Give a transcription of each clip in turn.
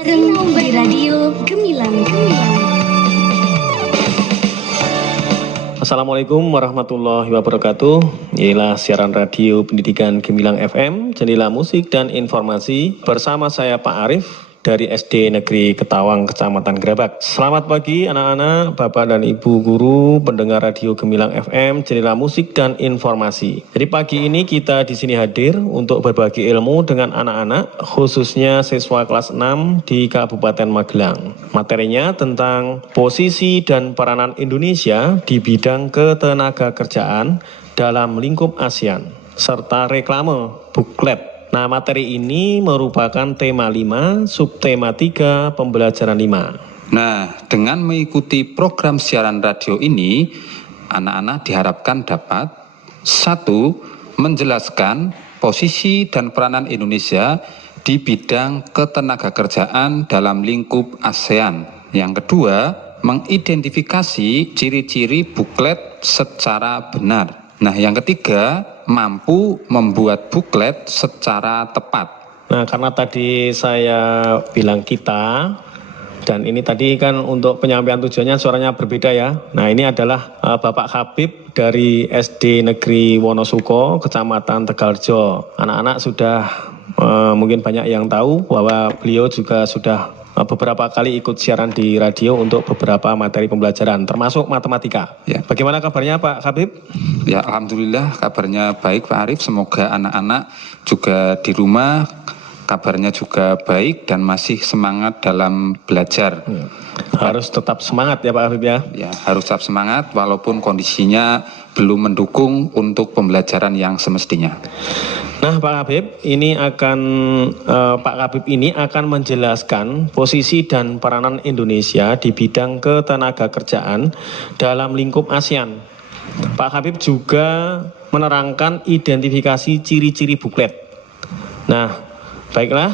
Renung di Radio Gemilang. Assalamualaikum warahmatullahi wabarakatuh. Inilah siaran radio pendidikan Gemilang FM, jendela musik dan informasi. Bersama saya Pak Arif dari SD Negeri Ketawang, Kecamatan Grabak. Selamat pagi anak-anak, bapak dan ibu guru, pendengar radio Gemilang FM, jendela musik dan informasi. Jadi pagi ini kita di sini hadir untuk berbagi ilmu dengan anak-anak, khususnya siswa kelas 6 di Kabupaten Magelang. Materinya tentang posisi dan peranan Indonesia di bidang ketenagakerjaan dalam lingkup ASEAN, serta reklame buklet. Nah, materi ini merupakan tema 5, subtema 3, pembelajaran 5. Nah, dengan mengikuti program siaran radio ini, anak-anak diharapkan dapat 1. Menjelaskan posisi dan peranan Indonesia di bidang ketenagakerjaan dalam lingkup ASEAN. Yang kedua, mengidentifikasi ciri-ciri buklet secara benar. Nah, yang ketiga, mampu membuat buklet secara tepat. Nah, karena tadi saya bilang kita, dan ini tadi kan untuk penyampaian tujuannya suaranya berbeda ya. Nah, ini adalah Bapak Habib dari SD Negeri Wonosuko, Kecamatan Tegalrejo. Anak-anak sudah mungkin banyak yang tahu bahwa beliau juga sudah beberapa kali ikut siaran di radio untuk beberapa materi pembelajaran, termasuk matematika. Ya. Bagaimana kabarnya Pak Habib? Ya, alhamdulillah kabarnya baik Pak Arif. Semoga anak-anak juga di rumah kabarnya juga baik dan masih semangat dalam belajar. Harus tetap semangat ya Pak Habib ya. Ya, harus tetap semangat walaupun kondisinya belum mendukung untuk pembelajaran yang semestinya. Nah, Pak Habib ini Pak Habib ini akan menjelaskan posisi dan peranan Indonesia di bidang ketenagakerjaan dalam lingkup ASEAN. Pak Habib juga menerangkan identifikasi ciri-ciri buklet. Nah, baiklah,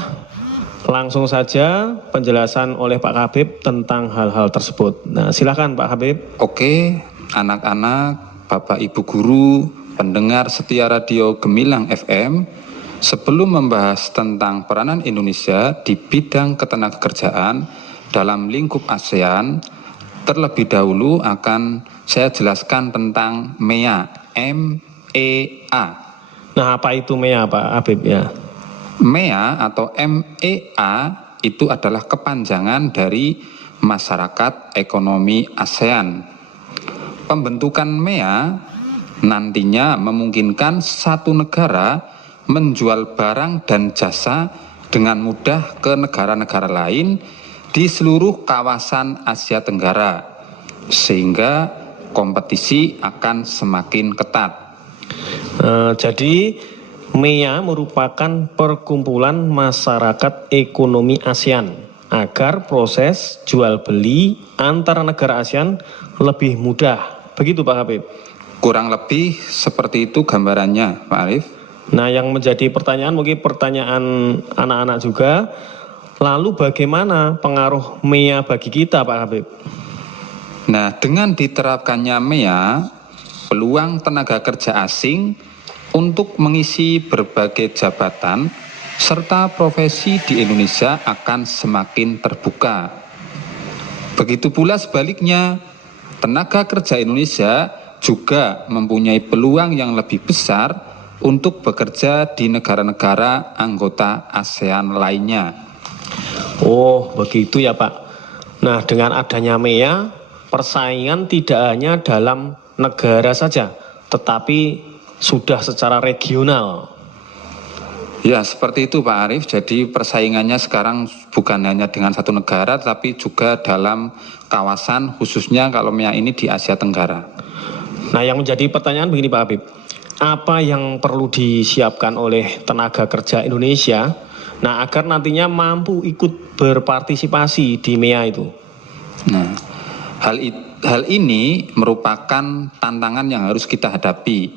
langsung saja penjelasan oleh Pak Habib tentang hal-hal tersebut. Nah, silakan Pak Habib. Oke, anak-anak, Bapak Ibu guru, pendengar setia radio Gemilang FM, sebelum membahas tentang peranan Indonesia di bidang ketenagakerjaan dalam lingkup ASEAN, terlebih dahulu akan saya jelaskan tentang MEA, M-E-A. Nah, apa itu MEA Pak Habib ya? MEA atau MEA itu adalah kepanjangan dari Masyarakat Ekonomi ASEAN. Pembentukan MEA nantinya memungkinkan satu negara menjual barang dan jasa dengan mudah ke negara-negara lain di seluruh kawasan Asia Tenggara, sehingga kompetisi akan semakin ketat. Jadi MEA merupakan perkumpulan masyarakat ekonomi ASEAN agar proses jual beli antara negara ASEAN lebih mudah. Begitu Pak Habib? Kurang lebih seperti itu gambarannya, Pak Arif. Nah, yang menjadi pertanyaan, mungkin pertanyaan anak-anak juga, lalu bagaimana pengaruh MEA bagi kita, Pak Habib? Nah, dengan diterapkannya MEA, peluang tenaga kerja asing untuk mengisi berbagai jabatan serta profesi di Indonesia akan semakin terbuka. Begitu pula sebaliknya, tenaga kerja Indonesia juga mempunyai peluang yang lebih besar untuk bekerja di negara-negara anggota ASEAN lainnya. Oh, begitu ya Pak. Nah, dengan adanya MEA, persaingan tidak hanya dalam negara saja, tetapi sudah secara regional. Ya, seperti itu Pak Arif. Jadi persaingannya sekarang bukan hanya dengan satu negara, tapi juga dalam kawasan, khususnya kalau MEA ini di Asia Tenggara. Nah, yang menjadi pertanyaan begini Pak Habib, apa yang perlu disiapkan oleh tenaga kerja Indonesia, nah agar nantinya mampu ikut berpartisipasi di MEA itu? Nah, hal ini merupakan tantangan yang harus kita hadapi,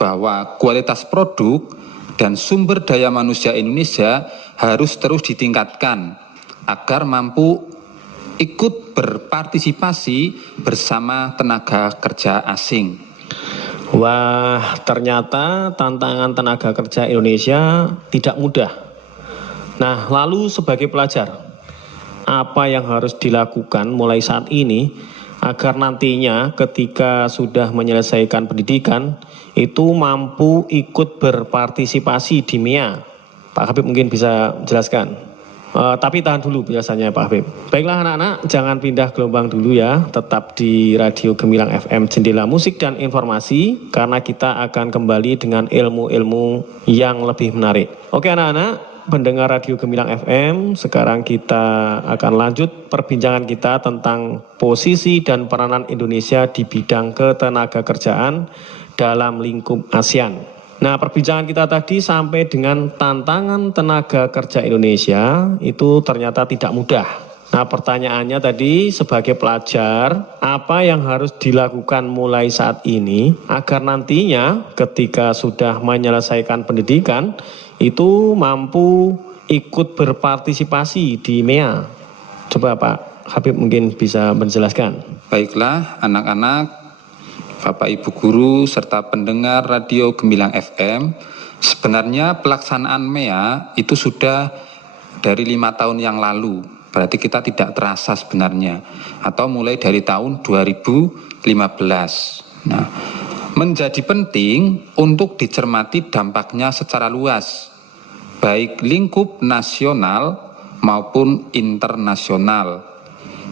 bahwa kualitas produk dan sumber daya manusia Indonesia harus terus ditingkatkan agar mampu ikut berpartisipasi bersama tenaga kerja asing. Wah, ternyata tantangan tenaga kerja Indonesia tidak mudah. Nah, lalu sebagai pelajar, apa yang harus dilakukan mulai saat ini agar nantinya ketika sudah menyelesaikan pendidikan itu mampu ikut berpartisipasi di MEA. Pak Habib mungkin bisa jelaskan. Tapi tahan dulu biasanya Pak Habib. Baiklah anak-anak, jangan pindah gelombang dulu ya. Tetap di Radio Gemilang FM Jendela Musik dan Informasi, karena kita akan kembali dengan ilmu-ilmu yang lebih menarik. Oke anak-anak, pendengar Radio Gemilang FM, sekarang kita akan lanjut perbincangan kita tentang posisi dan peranan Indonesia di bidang ketenaga kerjaan dalam lingkup ASEAN. Nah, perbincangan kita tadi sampai dengan tantangan tenaga kerja Indonesia itu ternyata tidak mudah. Nah, pertanyaannya tadi sebagai pelajar, apa yang harus dilakukan mulai saat ini agar nantinya ketika sudah menyelesaikan pendidikan itu mampu ikut berpartisipasi di MEA? Coba Pak Habib mungkin bisa menjelaskan. Baiklah anak-anak, Bapak Ibu Guru serta pendengar Radio Gemilang FM, sebenarnya pelaksanaan MEA itu sudah dari 5 tahun yang lalu, berarti kita tidak terasa sebenarnya, atau mulai dari tahun 2015. Nah, menjadi penting untuk dicermati dampaknya secara luas, baik lingkup nasional maupun internasional.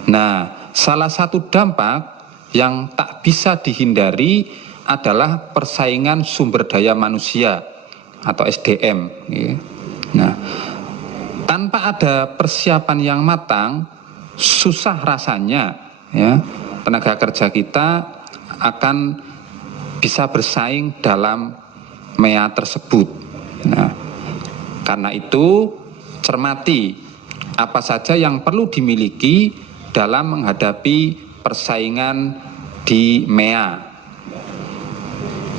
Nah, salah satu dampak yang tak bisa dihindari adalah persaingan sumber daya manusia atau SDM. Nah, tanpa ada persiapan yang matang, susah rasanya ya tenaga kerja kita akan bisa bersaing dalam MEA tersebut. Nah, karena itu cermati apa saja yang perlu dimiliki dalam menghadapi persaingan di MEA.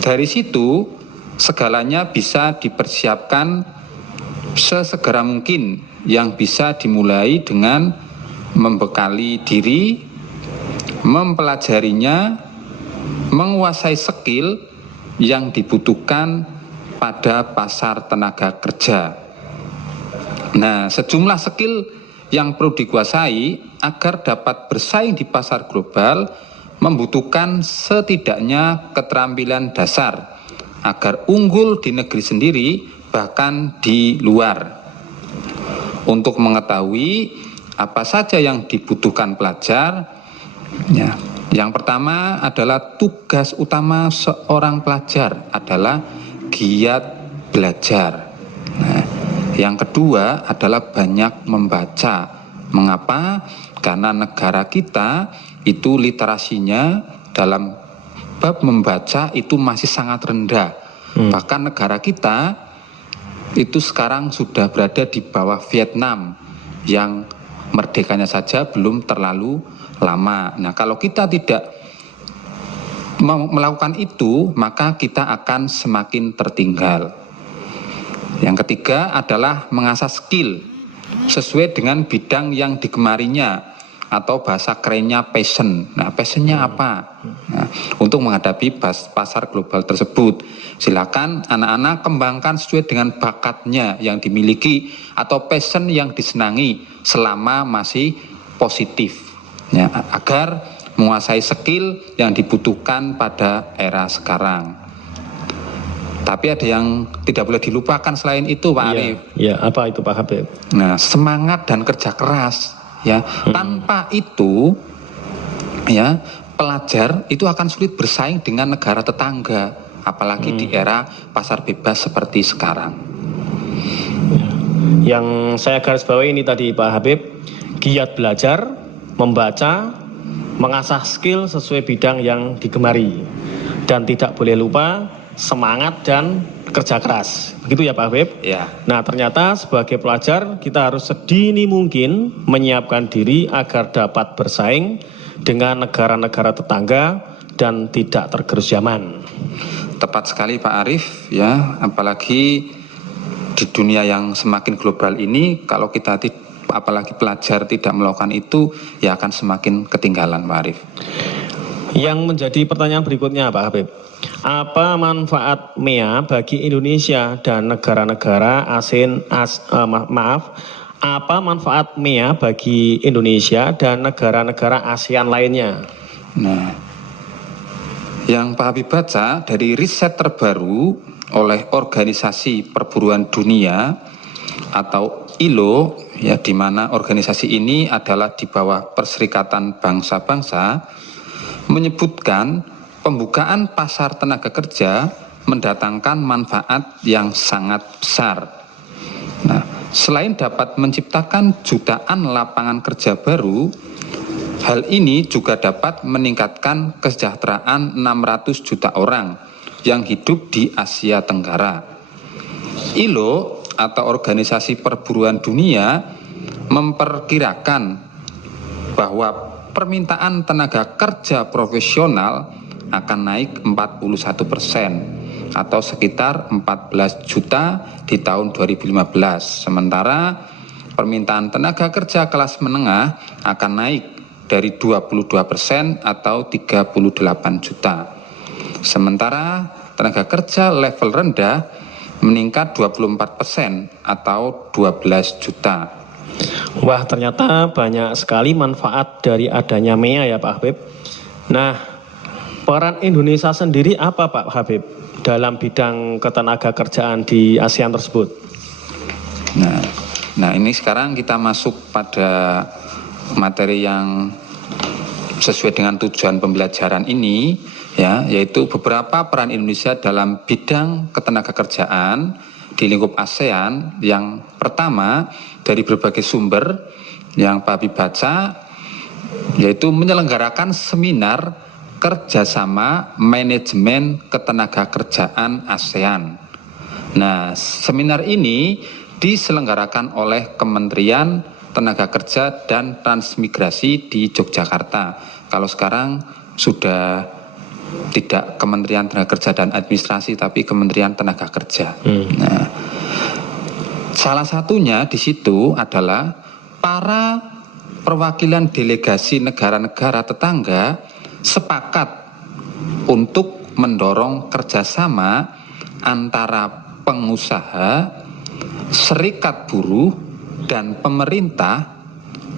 Dari situ segalanya bisa dipersiapkan sesegera mungkin, yang bisa dimulai dengan membekali diri, mempelajarinya, menguasai skill yang dibutuhkan pada pasar tenaga kerja. Nah, sejumlah skill yang perlu dikuasai agar dapat bersaing di pasar global membutuhkan setidaknya keterampilan dasar agar unggul di negeri sendiri bahkan di luar. Untuk mengetahui apa saja yang dibutuhkan pelajar, ya, yang pertama adalah tugas utama seorang pelajar adalah giat belajar. Nah, yang kedua adalah banyak membaca. Mengapa? Karena negara kita itu literasinya dalam bab membaca itu masih sangat rendah. Bahkan negara kita itu sekarang sudah berada di bawah Vietnam yang merdekanya saja belum terlalu lama. Nah, kalau kita tidak melakukan itu, maka kita akan semakin tertinggal. Yang ketiga adalah mengasah skill sesuai dengan bidang yang digemarinya, atau bahasa kerennya passion. Nah, passionnya apa? Nah, untuk menghadapi pasar global tersebut, silakan anak-anak kembangkan sesuai dengan bakatnya yang dimiliki atau passion yang disenangi selama masih positif, ya, agar menguasai skill yang dibutuhkan pada era sekarang. Tapi ada yang tidak boleh dilupakan selain itu, Pak Arif. Iya, apa itu Pak Habib? Nah, semangat dan kerja keras, ya. Tanpa itu, ya, pelajar itu akan sulit bersaing dengan negara tetangga, apalagi di era pasar bebas seperti sekarang. Yang saya garis bawahi ini tadi Pak Habib, giat belajar, membaca, mengasah skill sesuai bidang yang digemari, dan tidak boleh lupa semangat dan kerja keras. Begitu ya Pak Habib? Ya. Nah, ternyata sebagai pelajar kita harus sedini mungkin menyiapkan diri agar dapat bersaing dengan negara-negara tetangga dan tidak tergerus zaman. Tepat sekali Pak Arif, ya, apalagi di dunia yang semakin global ini, kalau kita apalagi pelajar tidak melakukan itu, ya akan semakin ketinggalan Pak Arif. Yang menjadi pertanyaan berikutnya Pak Habib, apa manfaat MEA bagi Indonesia dan negara-negara ASEAN, Apa manfaat MEA bagi Indonesia dan negara-negara ASEAN lainnya? Nah, yang Pak Habib baca dari riset terbaru oleh Organisasi Perburuan Dunia atau ILO, ya, di mana organisasi ini adalah di bawah Perserikatan Bangsa-Bangsa, menyebutkan pembukaan pasar tenaga kerja mendatangkan manfaat yang sangat besar. Nah, selain dapat menciptakan jutaan lapangan kerja baru, hal ini juga dapat meningkatkan kesejahteraan 600 juta orang yang hidup di Asia Tenggara. ILO atau Organisasi Perburuan Dunia memperkirakan bahwa permintaan tenaga kerja profesional akan naik 41% atau sekitar 14 juta di tahun 2015. Sementara permintaan tenaga kerja kelas menengah akan naik dari 22% atau 38 juta. Sementara tenaga kerja level rendah meningkat 24% atau 12 juta. Wah, ternyata banyak sekali manfaat dari adanya MEA ya Pak Habib. Nah, peran Indonesia sendiri apa Pak Habib dalam bidang ketenaga kerjaan di ASEAN tersebut? Nah, ini sekarang kita masuk pada materi yang sesuai dengan tujuan pembelajaran ini, ya, yaitu beberapa peran Indonesia dalam bidang ketenaga kerjaan di lingkup ASEAN. Yang pertama, dari berbagai sumber yang Pak Habib baca, yaitu menyelenggarakan seminar kerjasama manajemen ketenaga kerjaan ASEAN. Nah, seminar ini diselenggarakan oleh Kementerian Tenaga Kerja dan Transmigrasi di Yogyakarta. Kalau sekarang sudah tidak Kementerian Tenaga Kerja dan Administrasi, tapi Kementerian Tenaga Kerja. Nah, salah satunya di situ adalah para perwakilan delegasi negara-negara tetangga sepakat untuk mendorong kerjasama antara pengusaha, serikat buruh, dan pemerintah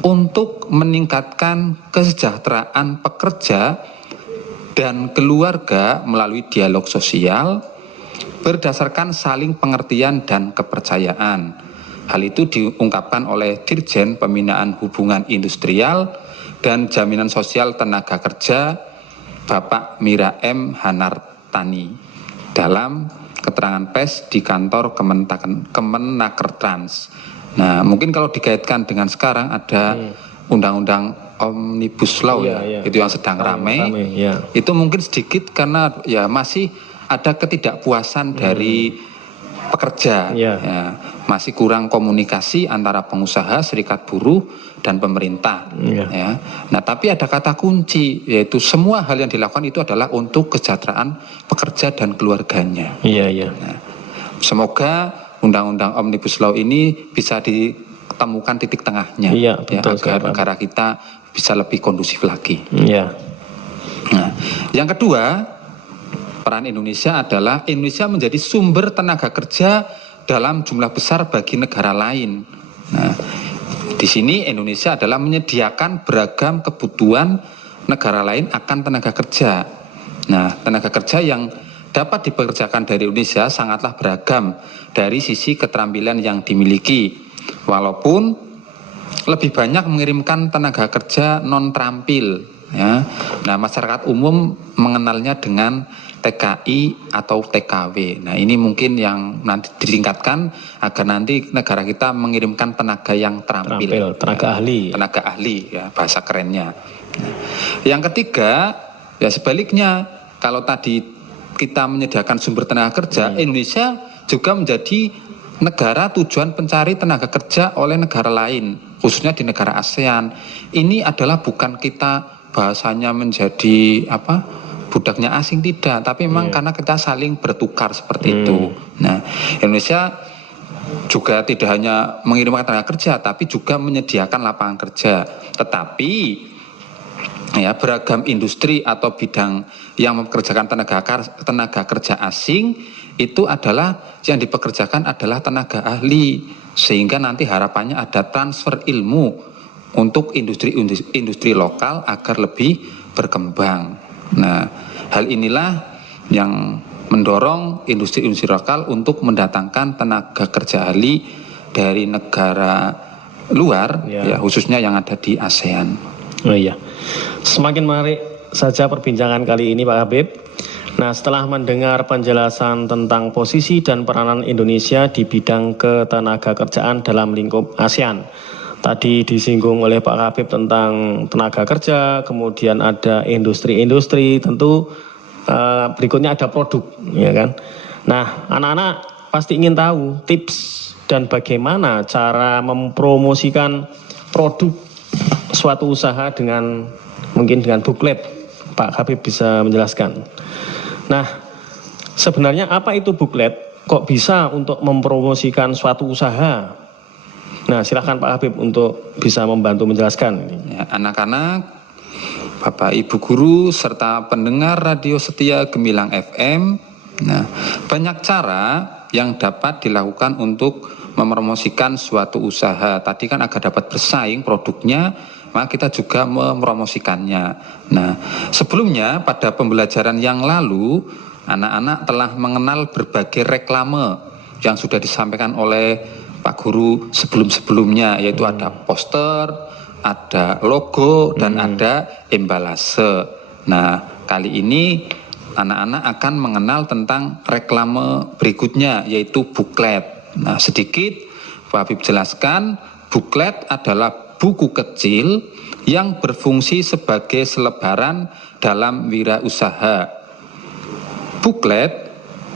untuk meningkatkan kesejahteraan pekerja dan keluarga melalui dialog sosial berdasarkan saling pengertian dan kepercayaan. Hal itu diungkapkan oleh Dirjen Pembinaan Hubungan Industrial dan Jaminan Sosial Tenaga Kerja Bapak Mira M. Hanartani dalam keterangan pers di kantor Kemenakertrans. Nah, mungkin kalau dikaitkan dengan sekarang ada undang-undang Omnibus Law, itu yang sedang ramai. Itu mungkin sedikit karena ya masih ada ketidakpuasan dari pekerja, ya, masih kurang komunikasi antara pengusaha, serikat buruh, dan pemerintah. Ya. Nah, tapi ada kata kunci, yaitu semua hal yang dilakukan itu adalah untuk kesejahteraan pekerja dan keluarganya. Nah, semoga undang-undang Omnibus Law ini bisa ditemukan titik tengahnya, betul, agar negara kita bisa lebih kondusif lagi. Nah, yang kedua, peran Indonesia adalah Indonesia menjadi sumber tenaga kerja dalam jumlah besar bagi negara lain. Nah, di sini Indonesia adalah menyediakan beragam kebutuhan negara lain akan tenaga kerja. Nah, tenaga kerja yang dapat dipekerjakan dari Indonesia sangatlah beragam dari sisi keterampilan yang dimiliki. Walaupun lebih banyak mengirimkan tenaga kerja non terampil, ya. Nah, masyarakat umum mengenalnya dengan TKI atau TKW. Nah, ini mungkin yang nanti ditingkatkan agar nanti negara kita mengirimkan tenaga yang terampil, tenaga ahli. Tenaga ahli, ya, bahasa kerennya. Nah, yang ketiga, ya sebaliknya, kalau tadi kita menyediakan sumber tenaga kerja, Indonesia juga menjadi negara tujuan pencari tenaga kerja oleh negara lain, khususnya di negara ASEAN. Ini adalah bukan kita bahasanya menjadi budaknya asing, tidak, tapi memang karena kita saling bertukar seperti itu. Nah, Indonesia juga tidak hanya mengirimkan tenaga kerja, tapi juga menyediakan lapangan kerja. Tetapi ya, beragam industri atau bidang yang mempekerjakan tenaga kerja asing itu adalah yang dipekerjakan adalah tenaga ahli, sehingga nanti harapannya ada transfer ilmu untuk industri lokal agar lebih berkembang. Nah, hal inilah yang mendorong industri lokal untuk mendatangkan tenaga kerja ahli dari negara luar, ya khususnya yang ada di ASEAN. Oh iya, semakin menarik saja perbincangan kali ini Pak Habib. Nah, setelah mendengar penjelasan tentang posisi dan peranan Indonesia di bidang ketenaga kerjaan dalam lingkup ASEAN, tadi disinggung oleh Pak Habib tentang tenaga kerja, kemudian ada industri-industri, tentu berikutnya ada produk, ya kan? Nah, anak-anak pasti ingin tahu tips dan bagaimana cara mempromosikan produk suatu usaha mungkin dengan buklet. Pak Habib bisa menjelaskan. Nah, sebenarnya apa itu buklet? Kok bisa untuk mempromosikan suatu usaha? Nah, silakan Pak Habib untuk bisa membantu menjelaskan. Ya, anak-anak, Bapak Ibu guru serta pendengar radio setia Gemilang FM. Nah, banyak cara yang dapat dilakukan untuk mempromosikan suatu usaha. Tadi kan agar dapat bersaing produknya, maka kita juga mempromosikannya. Nah, sebelumnya pada pembelajaran yang lalu, anak-anak telah mengenal berbagai reklame yang sudah disampaikan oleh Pak Guru sebelum-sebelumnya, yaitu ada poster, ada logo, dan ada embalase. Nah, kali ini anak-anak akan mengenal tentang reklame berikutnya, yaitu buklet. Nah, sedikit Pak Habib jelaskan, buklet adalah buku kecil yang berfungsi sebagai selebaran dalam wirausaha. Buklet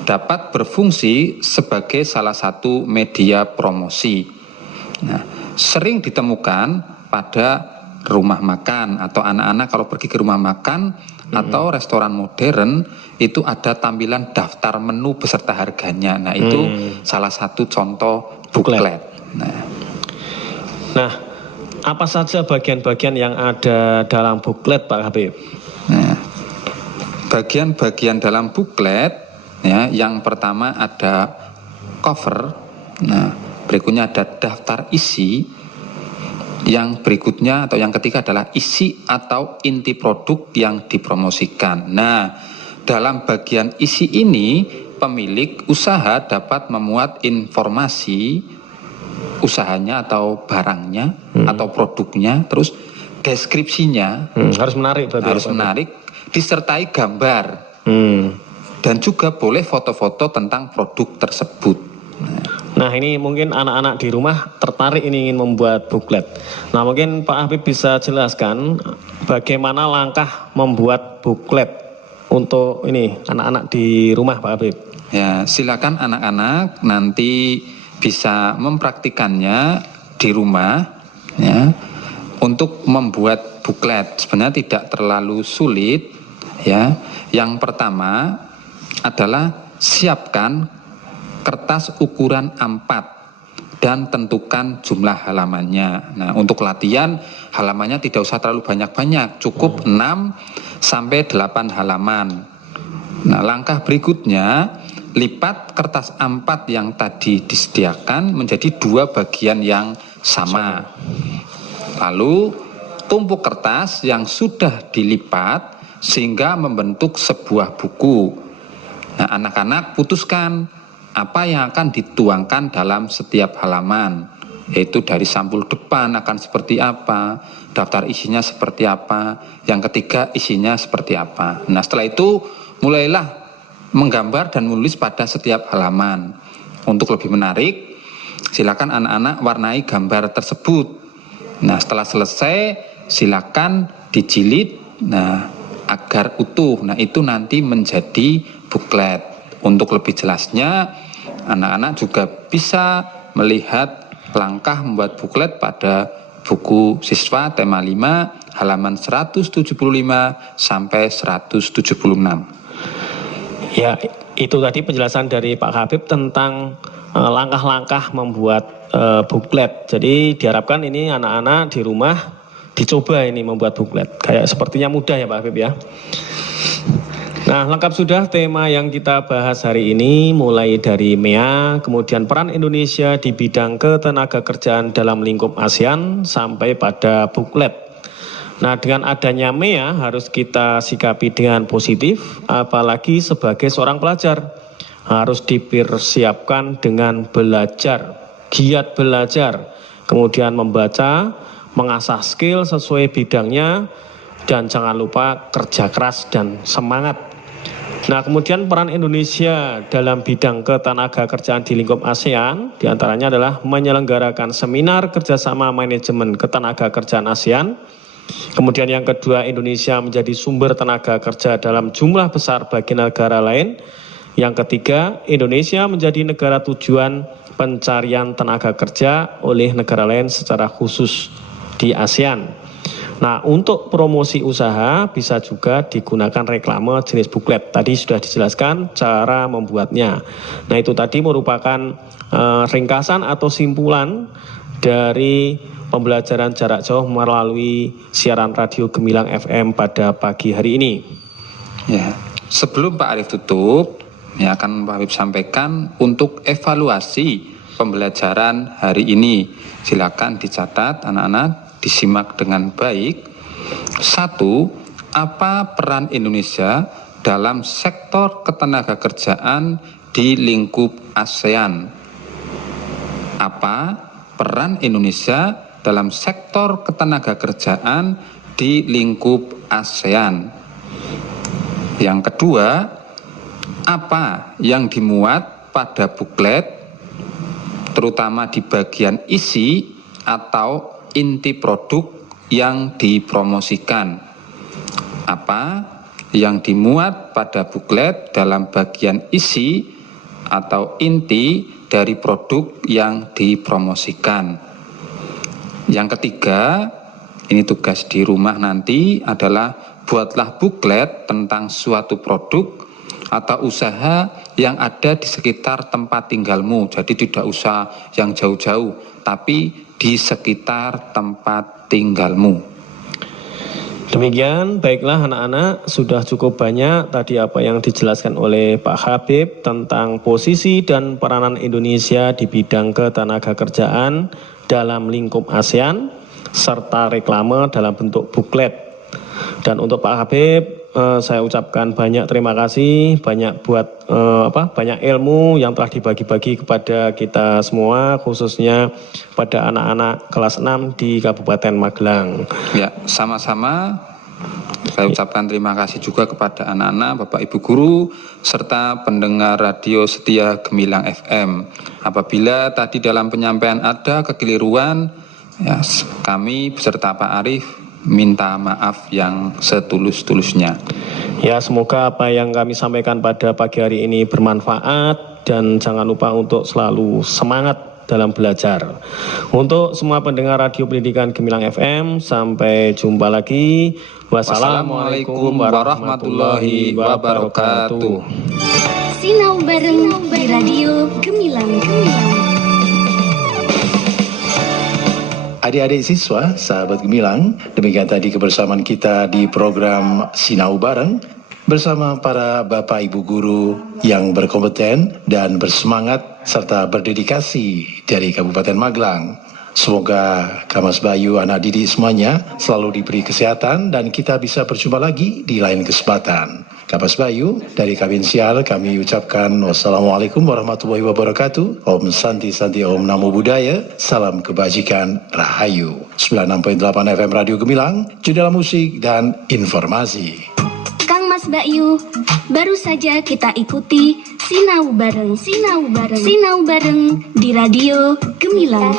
dapat berfungsi sebagai salah satu media promosi. Nah, sering ditemukan pada rumah makan atau anak-anak kalau pergi ke rumah makan atau restoran modern itu ada tampilan daftar menu beserta harganya. Nah, itu salah satu contoh buklet. Nah, apa saja bagian-bagian yang ada dalam buklet Pak Habib? Nah, bagian-bagian dalam buklet, ya, yang pertama ada cover. Nah, berikutnya ada daftar isi. Yang berikutnya atau yang ketiga adalah isi atau inti produk yang dipromosikan. Nah, dalam bagian isi ini pemilik usaha dapat memuat informasi usahanya atau barangnya atau produknya, terus deskripsinya harus menarik, harus menarik, disertai gambar, dan juga boleh foto-foto tentang produk tersebut. Nah, ini mungkin anak-anak di rumah tertarik ini ingin membuat buklet. Nah, mungkin Pak Habib bisa jelaskan bagaimana langkah membuat buklet untuk ini anak-anak di rumah Pak Habib. Ya, silakan anak-anak nanti bisa mempraktikannya di rumah, ya, untuk membuat buklet. Sebenarnya tidak terlalu sulit, ya. Yang pertama adalah siapkan kertas ukuran A4 dan tentukan jumlah halamannya. Nah, untuk latihan halamannya tidak usah terlalu banyak-banyak, cukup 6 sampai 8 halaman. Nah, langkah berikutnya, lipat kertas A4 yang tadi disediakan menjadi 2 bagian yang sama. Lalu tumpuk kertas yang sudah dilipat sehingga membentuk sebuah buku. Nah, anak-anak putuskan apa yang akan dituangkan dalam setiap halaman, yaitu dari sampul depan akan seperti apa, daftar isinya seperti apa, yang ketiga isinya seperti apa. Nah, setelah itu mulailah menggambar dan menulis pada setiap halaman. Untuk lebih menarik, silakan anak-anak warnai gambar tersebut. Nah, setelah selesai silakan dijilid, nah, agar utuh. Nah, itu nanti menjadi buklet. Untuk lebih jelasnya, anak-anak juga bisa melihat langkah membuat buklet pada buku siswa tema 5 halaman 175 sampai 176. Ya, itu tadi penjelasan dari Pak Habib tentang langkah-langkah membuat buklet. Jadi diharapkan ini anak-anak di rumah dicoba ini membuat buklet. Kayak sepertinya mudah ya Pak Habib ya. Nah, lengkap sudah tema yang kita bahas hari ini, mulai dari MEA, kemudian peran Indonesia di bidang ketenagakerjaan dalam lingkup ASEAN, sampai pada buklet. Nah, dengan adanya MEA harus kita sikapi dengan positif, apalagi sebagai seorang pelajar. Harus dipersiapkan dengan belajar, giat belajar, kemudian membaca, mengasah skill sesuai bidangnya, dan jangan lupa kerja keras dan semangat. Nah, kemudian peran Indonesia dalam bidang ketenagakerjaan di lingkup ASEAN diantaranya adalah menyelenggarakan seminar kerjasama manajemen ketenagakerjaan ASEAN. Kemudian yang kedua, Indonesia menjadi sumber tenaga kerja dalam jumlah besar bagi negara lain. Yang ketiga, Indonesia menjadi negara tujuan pencarian tenaga kerja oleh negara lain secara khusus di ASEAN. Nah, untuk promosi usaha bisa juga digunakan reklame jenis buklet. Tadi sudah dijelaskan cara membuatnya. Nah, itu tadi merupakan ringkasan atau simpulan dari pembelajaran jarak jauh melalui siaran radio Gemilang FM pada pagi hari ini. Ya, sebelum Pak Arief tutup, ya akan Pak Habib sampaikan untuk evaluasi pembelajaran hari ini. Silakan dicatat anak-anak, disimak dengan baik. 1. Apa peran Indonesia dalam sektor ketenagakerjaan di lingkup ASEAN? Apa peran Indonesia dalam sektor ketenagakerjaan di lingkup ASEAN? Yang kedua, apa yang dimuat pada buklet, terutama di bagian isi atau inti produk yang dipromosikan? Apa yang dimuat pada buklet dalam bagian isi atau inti dari produk yang dipromosikan? Yang ketiga, ini tugas di rumah nanti adalah buatlah buklet tentang suatu produk atau usaha yang ada di sekitar tempat tinggalmu. Jadi tidak usah yang jauh-jauh, tapi di sekitar tempat tinggalmu. Demikian, baiklah anak-anak, sudah cukup banyak tadi apa yang dijelaskan oleh Pak Habib tentang posisi dan peranan Indonesia di bidang ketenagakerjaan dalam lingkup ASEAN, serta reklame dalam bentuk buklet. Dan untuk Pak Habib, saya ucapkan banyak terima kasih, banyak ilmu yang telah dibagi-bagi kepada kita semua, khususnya pada anak-anak kelas 6 di Kabupaten Magelang. Ya, sama-sama. Saya ucapkan terima kasih juga kepada anak-anak, Bapak Ibu guru, serta pendengar radio setia Gemilang FM. Apabila tadi dalam penyampaian ada kekeliruan, ya, kami beserta Pak Arief minta maaf yang setulus-tulusnya. Ya, semoga apa yang kami sampaikan pada pagi hari ini bermanfaat, dan jangan lupa untuk selalu semangat dalam belajar. Untuk semua pendengar radio pendidikan Gemilang FM, sampai jumpa lagi. Wassalamualaikum warahmatullahi wabarakatuh. Sinau bareng di radio Gemilang. Adik-adik siswa, sahabat Gemilang, demikian tadi kebersamaan kita di program Sinau Bareng bersama para Bapak Ibu guru yang berkompeten dan bersemangat serta berdedikasi dari Kabupaten Magelang. Semoga Kamas Bayu, anak didik semuanya selalu diberi kesehatan dan kita bisa berjumpa lagi di lain kesempatan. Kamas Bayu, dari Kabinsial kami ucapkan wassalamualaikum warahmatullahi wabarakatuh. Om Santi Santi Om Namo Buddhaya. Salam kebajikan Rahayu. 96.8 FM Radio Gemilang, jendela musik dan informasi. Kang Mas Bayu, baru saja kita ikuti Sinau bareng di radio Gemilang.